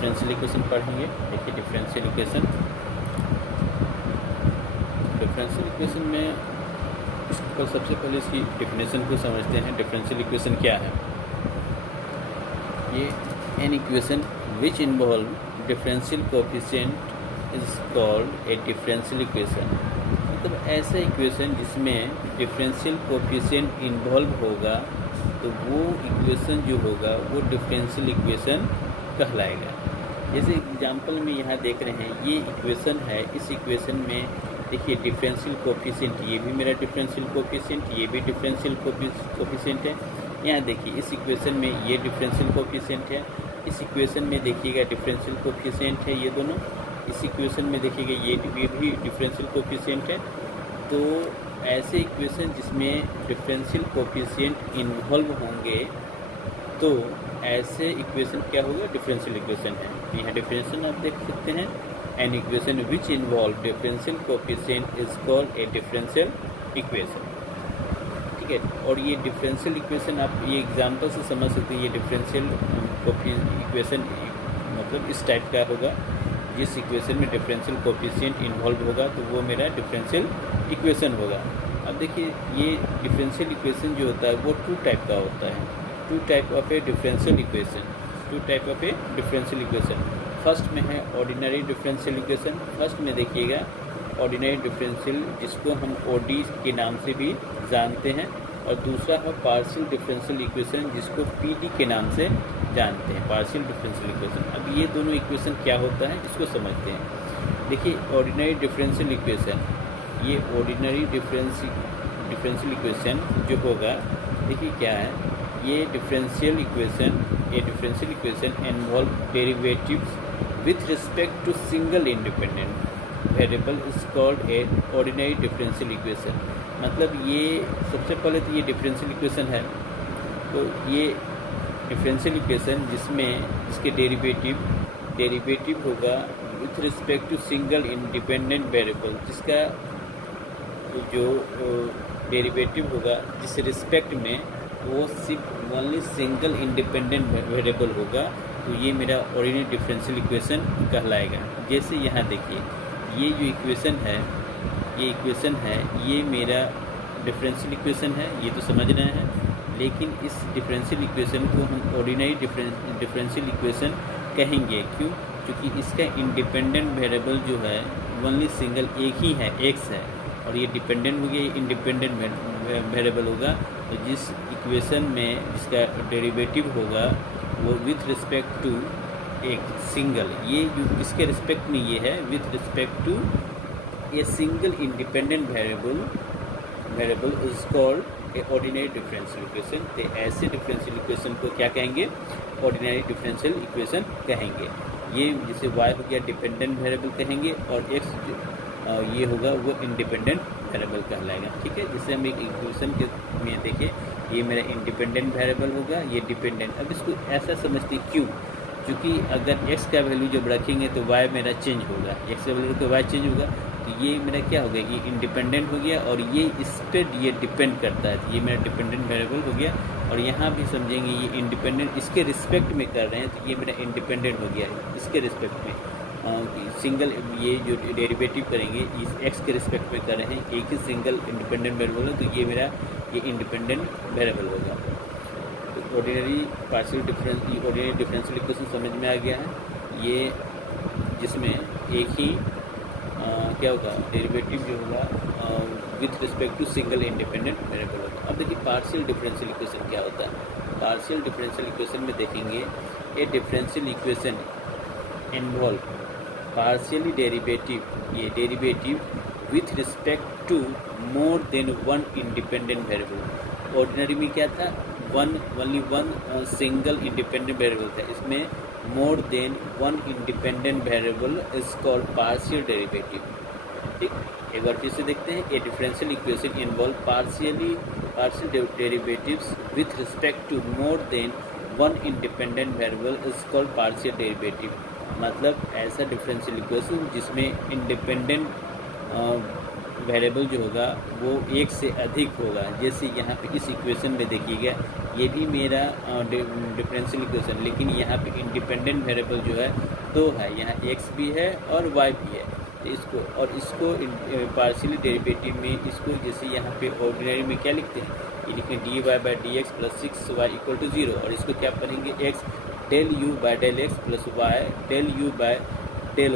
Differential equation पढ़ेंगे। देखिए differential equation में इसको सबसे पहले इसकी डेफिनेशन को समझते हैं। डिफरेंशियल इक्वेशन क्या है? ये an equation which involve differential coefficient is called A differential equation. मतलब ऐसा इक्वेशन जिसमें डिफरेंशियल कोएफिशिएंट इन्वॉल्व होगा तो वो इक्वेशन जो होगा वो डिफरेंशियल इक्वेशन कहलाएगा। जैसे एग्जांपल में यहाँ देख रहे हैं, ये इक्वेशन है। इस इक्वेशन में देखिए डिफरेंशियल कोएफिशिएंट, ये भी मेरा डिफरेंशियल कोएफिशिएंट, ये भी डिफरेंशियल कोएफिशिएंट है। यहाँ देखिए इस इक्वेशन में ये डिफरेंशियल कोएफिशिएंट है, इस इक्वेशन में देखिएगा डिफरेंशियल कोएफिशिएंट है ये दोनों, इस इक्वेशन में देखिएगा ये भी डिफरेंशियल कोएफिशिएंट है। तो ऐसे इक्वेशन जिसमें डिफरेंशियल कोएफिशिएंट इन्वॉल्व होंगे तो ऐसे इक्वेशन क्या होगा? डिफरेंशियल इक्वेशन है। यहाँ डिफरेंशियल आप देख सकते हैं, an equation which involve differential coefficient is called A differential equation. ठीक है, और ये डिफरेंशियल इक्वेशन आप ये एग्जांपल से समझ सकते हैं। ये डिफरेंशियल इक्वेशन मतलब इस टाइप का होगा, जिस इक्वेशन में डिफरेंशियल कोएफिशिएंट इन्वॉल्व होगा तो वो मेरा डिफरेंशियल इक्वेशन होगा। अब देखिए ये डिफरेंशियल इक्वेशन जो होता है वो टू टाइप का होता है, two type of a differential equation. First में है ऑर्डिनरी डिफरेंशियल इक्वेशन। फर्स्ट में देखिएगा ऑर्डिनरी डिफरेंशियल, जिसको हम ओडी के नाम से भी जानते हैं, और दूसरा है पार्शियल डिफरेंशियल इक्वेशन, जिसको पीडी के नाम से जानते हैं, पार्शियल डिफरेंशियल इक्वेशन। अब ये दोनों इक्वेशन क्या होता है इसको समझते हैं। देखिए ऑर्डिनरी डिफरेंशियल इक्वेशन, ये ऑर्डिनरी डिफरेंशियल इक्वेशन जो होगा, देखिए क्या है, ये differential equation involve derivatives with respect to single independent variable is called a ordinary differential equation. मतलब ये सबसे पहले तो ये डिफरेंशियल इक्वेशन है, तो ये डिफरेंशियल इक्वेशन जिसमें इसके डेरिवेटिव होगा with respect to single independent variable, जिसका जो डेरिवेटिव होगा जिस रिस्पेक्ट में वो सिर्फ ओनली सिंगल इंडिपेंडेंट वेरिएबल होगा, तो ये मेरा ऑर्डिनरी डिफरेंशियल इक्वेशन कहलाएगा। जैसे यहाँ देखिए ये जो इक्वेशन है ये मेरा डिफरेंशियल इक्वेशन है, ये तो समझ रहे हैं। लेकिन इस डिफरेंशियल इक्वेशन को हम ऑर्डिनरी डिफरेंशियल इक्वेशन कहेंगे। क्यों? क्योंकि इसका इंडिपेंडेंट वेरिएबल जो है ओनली सिंगल एक ही है, एक्स है, और ये डिपेंडेंट हो गया, इंडिपेंडेंट वेरिएबल होगा। तो जिस इक्वेशन में जिसका डेरिवेटिव होगा वो विथ रिस्पेक्ट टू एक सिंगल, ये जो इसके रिस्पेक्ट में ये है with respect to a single independent variable is called a ordinary differential equation. तो ऐसे डिफरेंशियल इक्वेशन को क्या कहेंगे? ऑर्डिनरी डिफरेंशियल इक्वेशन कहेंगे। ये जैसे y हो गया डिपेंडेंट वेरिएबल कहेंगे, और x ये होगा वो इंडिपेंडेंट वेरिएबल कहलाएगा। ठीक है, जैसे हम एक इक्वेशन के में देखें, ये मेरा इंडिपेंडेंट वेरिएबल होगा, ये डिपेंडेंट। अब इसको ऐसा समझते क्यों? क्योंकि अगर x का वैल्यू जब रखेंगे तो y मेरा चेंज होगा, x का वैल्यू तो y चेंज होगा, तो ये मेरा क्या हो गया? ये इंडिपेंडेंट हो गया, और ये इस पर ये डिपेंड करता है, तो ये मेरा डिपेंडेंट वेरिएबल हो गया। और यहाँ भी समझेंगे ये इंडिपेंडेंट इसके रिस्पेक्ट में कर रहे हैं, तो ये मेरा इंडिपेंडेंट हो गया इसके रिस्पेक्ट में। सिंगल ये जो डेरिवेटिव करेंगे इस x के रिस्पेक्ट में कर रहे हैं, एक ही सिंगल इंडिपेंडेंट वेरिएबल है, तो ये मेरा ये इंडिपेंडेंट वेरिएबल होगा। तो ऑर्डिनरी डिफरेंशियल इक्वेशन समझ में आ गया है। ये जिसमें एक ही क्या होगा? डेरिवेटिव जो होगा with respect to single independent variable होगा। अब देखिए पार्शियल डिफरेंशियल इक्वेशन क्या होता है। पार्शियल डिफरेंशियल इक्वेशन में देखेंगे a differential equation involve partially derivative, ये derivative with respect to more than one independent variable. Ordinary में क्या था? Only one single independent variable था, इसमें more than one independent variable is called partial derivative. ठीक, एक बार फिर से देखते हैं। A differential equation involve partial derivatives with respect to more than one independent variable is called partial derivative. मतलब ऐसा डिफरेंशियल इक्वेशन जिसमें इंडिपेंडेंट वेरिएबल जो होगा वो एक से अधिक होगा, जैसे यहाँ पे इस इक्वेशन में देखिएगा ये भी मेरा डिफरेंशियल इक्वेशन, लेकिन यहाँ पे इंडिपेंडेंट वेरिएबल जो है दो है, यहाँ x भी है और y भी है। तो इसको पार्शियल डेरिवेटिव में इसको जैसे यहाँ पे ऑर्डिनरी में क्या लिखते हैं, ये लिखें dy/dx + 6y = 0, और इसको क्या पढ़ेंगे x del u/ del x + y del u/del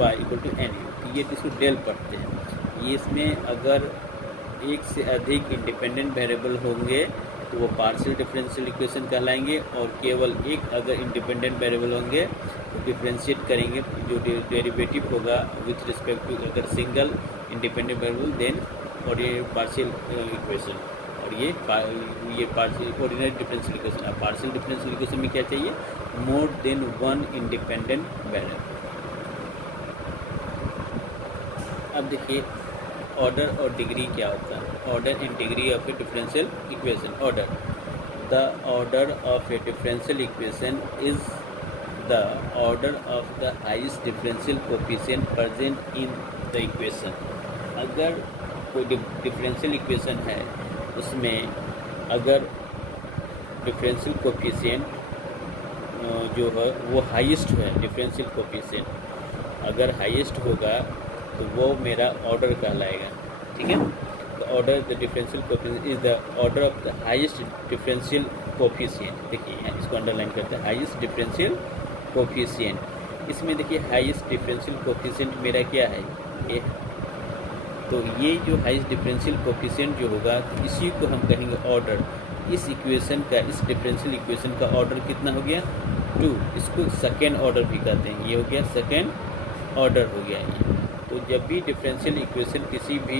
y = nu। तो ये इसको डेल पढ़ते हैं। ये इसमें अगर एक से अधिक इंडिपेंडेंट वेरिएबल होंगे तो वो पार्शियल डिफरेंशियल इक्वेशन कहलाएंगे, और केवल एक अगर इंडिपेंडेंट वेरिएबल होंगे तो डिफरेंशिएट करेंगे जो डेरिवेटिव होगा विथ रिस्पेक्ट टू अगर सिंगल इंडिपेंडेंट वेरिएबल देन और ये पार्शियल इक्वेशन, और ये पार्शियल ऑर्डिनरी डिफरेंशियल इक्वेशन। अब पार्शियल डिफरेंशियल इक्वेशन में क्या चाहिए, मोर देन वन इंडिपेंडेंट वेरिएबल। अब देखिए ऑर्डर और डिग्री क्या होता है। Order and degree of a differential equation. Order, the order of a differential equation is the order of the highest differential coefficient present in the equation. अगर कोई differential equation है उसमें अगर डिफरेंशियल कोएफिशिएंट जो है वो हाईएस्ट है, differential coefficient अगर हाईएस्ट होगा तो वो मेरा ऑर्डर कहलाएगा, ठीक है। The order the differential coefficient is the order of the highest differential coefficient. देखिए यहाँ इसको अंडरलाइन करते हैं, हाईएस्ट डिफरेंशियल कोएफिशिएंट। इसमें देखिए हाईएस्ट डिफरेंशियल कोएफिशिएंट मेरा क्या है, ये। तो ये जो हाईएस्ट डिफरेंशियल कोएफिशिएंट जो होगा इसी को हम कहेंगे ऑर्डर। इस इक्वेशन का, इस डिफरेंशियल इक्वेशन का ऑर्डर कितना हो गया, 2। इसको सेकेंड ऑर्डर भी कहते हैं, ये हो गया सेकेंड ऑर्डर हो गया ये। तो जब भी डिफरेंशियल इक्वेशन किसी भी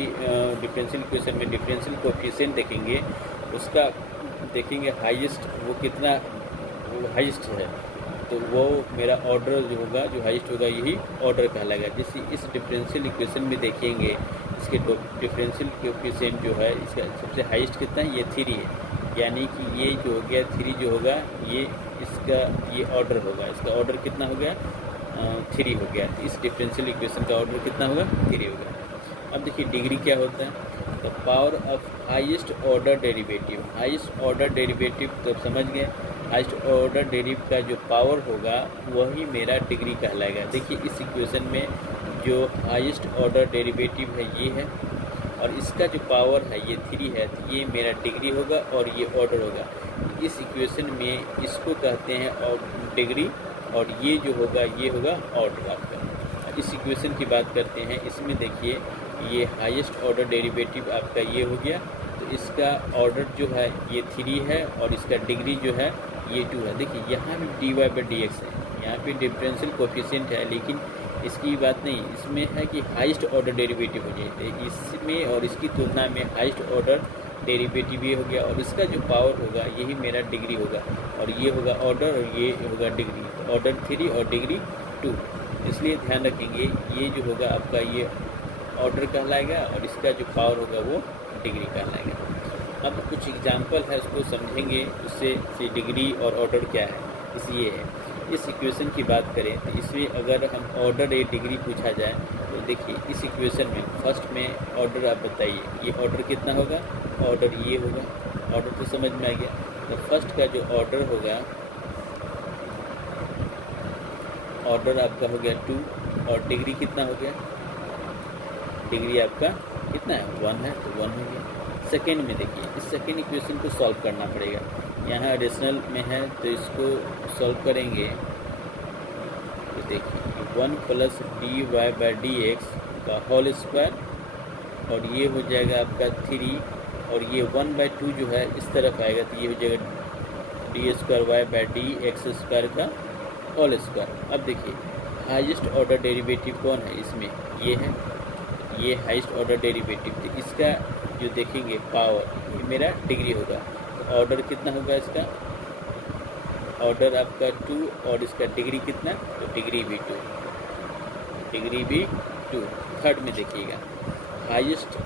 डिफरेंशियल इक्वेशन में डिफरेंशियल कोएफिशिएंट देखेंगे उसका देखेंगे हाईएस्ट वो कितना हाईएस्ट है, तो वो मेरा ऑर्डर जो होगा जो हाईएस्ट होगा यही ऑर्डर कहलाएगा। जैसे इस डिफरेंशियल इक्वेशन में देखेंगे इसके डिफरेंशियल कोएफिशिएंट जो है इसका सबसे हाईएस्ट कितना है, ये 3 है, यानी कि ये जो हो गया 3 जो होगा ये इसका ये ऑर्डर होगा, इसका ऑर्डर कितना हो गया 3 हो गया। इस डिफरेंशियल इक्वेशन का ऑर्डर कितना होगा 3 होगा। अब देखिए डिग्री क्या होता है, the power of highest order derivative. Highest order derivative तो समझ गए, हाईएस्ट ऑर्डर डेरिवेटिव का जो पावर होगा वही मेरा डिग्री कहलाएगा। देखिए इस इक्वेशन में जो हाईएस्ट ऑर्डर डेरिवेटिव है ये है, और इसका जो पावर है ये 3 है, तो ये मेरा डिग्री होगा और ये ऑर्डर होगा। इस इक्वेशन में इसको कहते हैं और डिग्री, और ये जो होगा ये होगा ऑर्डर आपका। इस इक्वेशन की बात करते हैं, इसमें देखिए ये हाईएस्ट ऑर्डर डेरिवेटिव आपका ये हो गया, तो इसका ऑर्डर जो है ये 3 है और इसका डिग्री जो है ये 2 है। देखिए यहाँ भी dy/dx है, यहाँ पे डिफरेंशियल कोएफिशिएंट है, लेकिन इसकी बात नहीं, इसमें है कि हाईएस्ट ऑर्डर डेरिवेटिव हो जाए, इसमें और इसकी तुलना में हाईएस्ट ऑर्डर डेरिवेटिव ये हो गया, और इसका जो पावर होगा यही मेरा डिग्री होगा, और ये होगा ऑर्डर और ये होगा डिग्री। तो ऑर्डर 3 और डिग्री 2, इसलिए ध्यान रखेंगे ये जो होगा आपका ये ऑर्डर कहलाएगा और इसका जो पावर होगा वो डिग्री कहलाएगा। अब कुछ एग्जाम्पल है उसको समझेंगे, उससे डिग्री और ऑर्डर क्या है इसलिए है। इस इक्वेशन की बात करें तो इसमें अगर हम ऑर्डर ए डिग्री पूछा जाए तो देखिए इस इक्वेशन में फर्स्ट में ऑर्डर आप बताइए, ये ऑर्डर कितना होगा, ऑर्डर ये होगा, ऑर्डर तो समझ में आ गया। तो फर्स्ट का जो ऑर्डर होगा, ऑर्डर आपका हो गया 2, और डिग्री कितना हो गया, डिग्री आपका कितना है 1 है, तो 1 हो गया। सेकेंड में देखिए इस सेकेंड इक्वेशन को सॉल्व करना पड़ेगा, यहाँ एडिशनल में है तो इसको सॉल्व करेंगे तो देखिए 1 + dy/dx का होल स्क्वायर, और ये हो जाएगा आपका 3, और ये 1/2 जो है इस तरफ आएगा तो ये हो जाएगा d²y/dx² का होल स्क्वायर। अब देखिए हाईएस्ट ऑर्डर डेरिवेटिव कौन है इसमें, ये है, ये हाईएस्ट ऑर्डर डेरिवेटिव, तो इसका जो देखेंगे पावर ये मेरा डिग्री होगा। तो ऑर्डर कितना होगा इसका, ऑर्डर आपका 2 और इसका डिग्री कितना, तो डिग्री भी 2, डिग्री भी 2। थर्ड में देखिएगा हाईएस्ट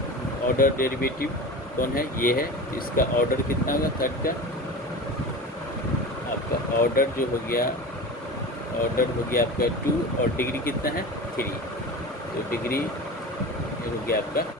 ऑर्डर डेरिवेटिव कौन है, ये है, तो इसका ऑर्डर कितना होगा थर्ड का, आपका ऑर्डर जो हो गया, ऑर्डर हो गया आपका 2 और डिग्री कितना है 3, तो डिग्री हो गया आपका